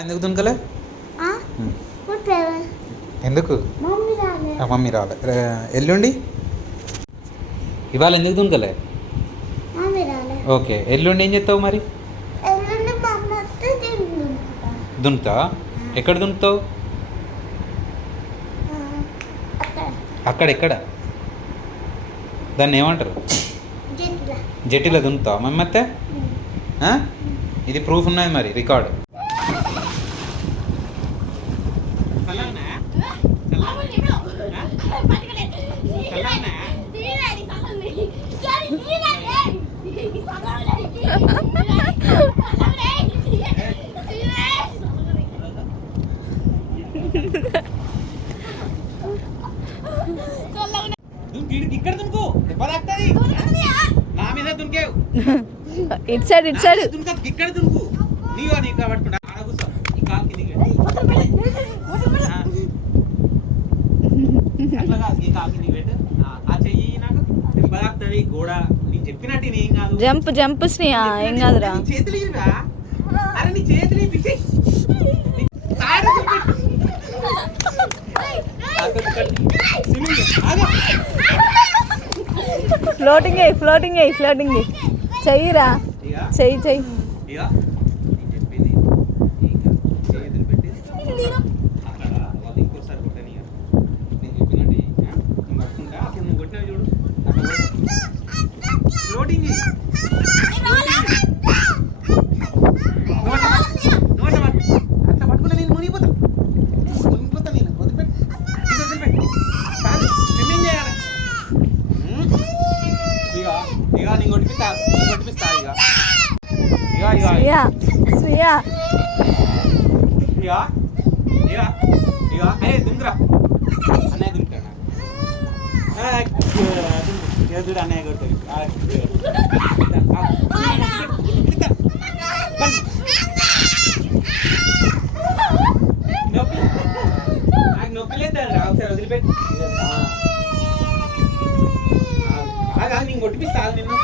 ఎందుకు దునకలే? ఎందుకు? మమ్మీ రాలే. ఎల్లుండి ఇవాళ ఎందుకు దునకలే? ఓకే, ఎల్లుండి ఏం చేస్తావు మరి? దున్నుతావా? ఎక్కడ దున్నుతావు? అక్కడ ఎక్కడ? దాన్ని ఏమంటారు? జట్టిలో దున్నుతావా మమ్మత్తే? ఇది ప్రూఫ్ ఉన్నది మరి, రికార్డు. ఇక్కడ దునుకో, నా మీద దునికేవు. ఇటు సైడ్ ఇక్కడ దునుకు. నీవో నీకు పట్టుకుంటా కూర్చో. ఈ కాలు కిందికి అట్లా కాదు, ఈ కాలు కిందికి పెట్టు. ఆ చెయ్యి నాకు దెబ్బలాగుతుంది గోడ. నీకు చెప్పినట్టు ఏం కాదు. జంప్ స్నేహ ఏం కాదురా. చేతులు ఇరుగా. అరే నీ చేతులు పిచ్చి. ఫ్లోటింగ్ చెయ్యిరా, చెయ్యి. శ్రియా దుంగరా అన్నయ్య దుంకుతాడు. అన్నయ్య కొడుతుంది. నాకు నొప్పి లేదు, ఒకసారి వదిలిపెట్టి. నేను కొట్టిపిస్తా నిన్ను.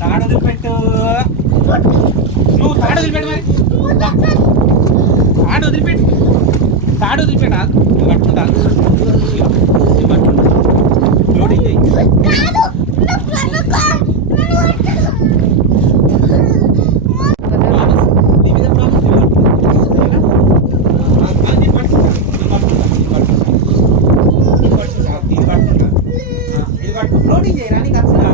తాడు వదిలిపెట్టు. నువ్వు తాడు వదిలిపెట్టు. మరి తాడు వదిలిపెట్టు. పట్టుకుంటా. లోడింగ్ చేయి. లోడింగ్ చేయరా నీకు అసలు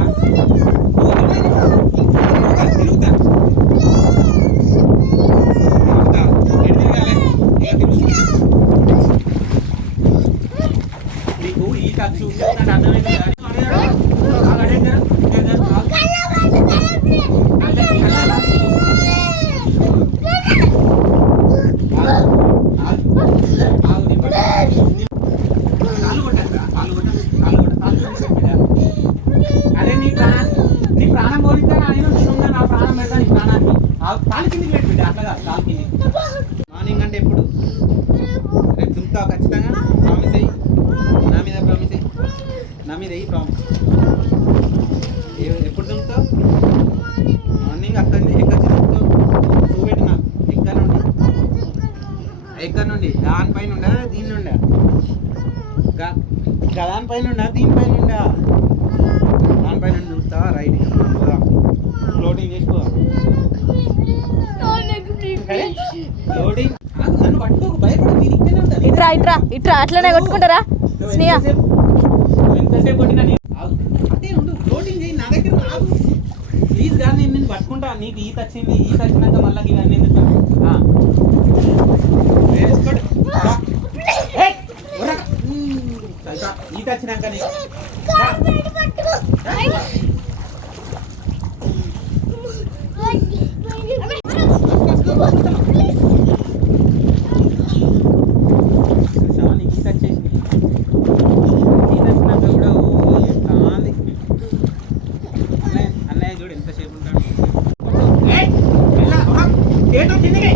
నీకు ఈ ఖర్చు అర్థమైంది. అరే నీ ప్రాణం పోలిస్తే నా ప్రాణం పెడతా. నీ ప్రాణాన్ని కాలు కిందికి పెట్టి బిడ్డ. అట్లా కాదు, కాలు కింది. మార్నింగ్ అంటే ఎప్పుడు? రేపు దుంకుతావు ఖచ్చితంగా. ప్రామిస్ అయ్యి నా మీద, ప్రామిస్ అయ్యి నా మీద అయ్యి ప్రామిస్. ఎప్పుడు దుంకుతావు? మార్నింగ్ ఎక్కడి నుంచి దుంకుతావు? చూపెట్టు నాకు. ఎక్కడ నుండి దానిపైన ఉండా, దీని నుండా? దానిపైన ఉండా, దీనిపైన ఉండా? దానిపైన దుంకుతావా? రైట్. ఫ్లోటింగ్ చేసుకో. లోడింగ్. నన్ను పట్టుకోకు, భయపడి. నేను ఇక్కడే ఉంటాను. ఇట్రా అట్లనే కొట్టుకుంటారా స్నేహ? ఎంతసేపు కొట్టినా అదే ఉండు. లోడింగ్ చేయి. నా దగ్గర రాదు. ప్లీజ్ కానీ నేను నిన్ను పట్టుకుంటా. నీకు ఈత వచ్చింది, ఈత వచ్చినాక మళ్ళీ ఇవన్నీ ఎందుకు? వేసుకోడు. ఏయ్, ఉర్రక. సరిగ్గా ఈత వచ్చినాక నీకు నీకు ఈత వచ్చేసింది. ఈత వచ్చినాక కూడా ఓ ఎంత ఆంది. అన్నయ్య చూడు ఎంతసేపు ఉంటాడు. ఏయ్, మెల్ల, ఉర్రక. చేతులు కిందికి.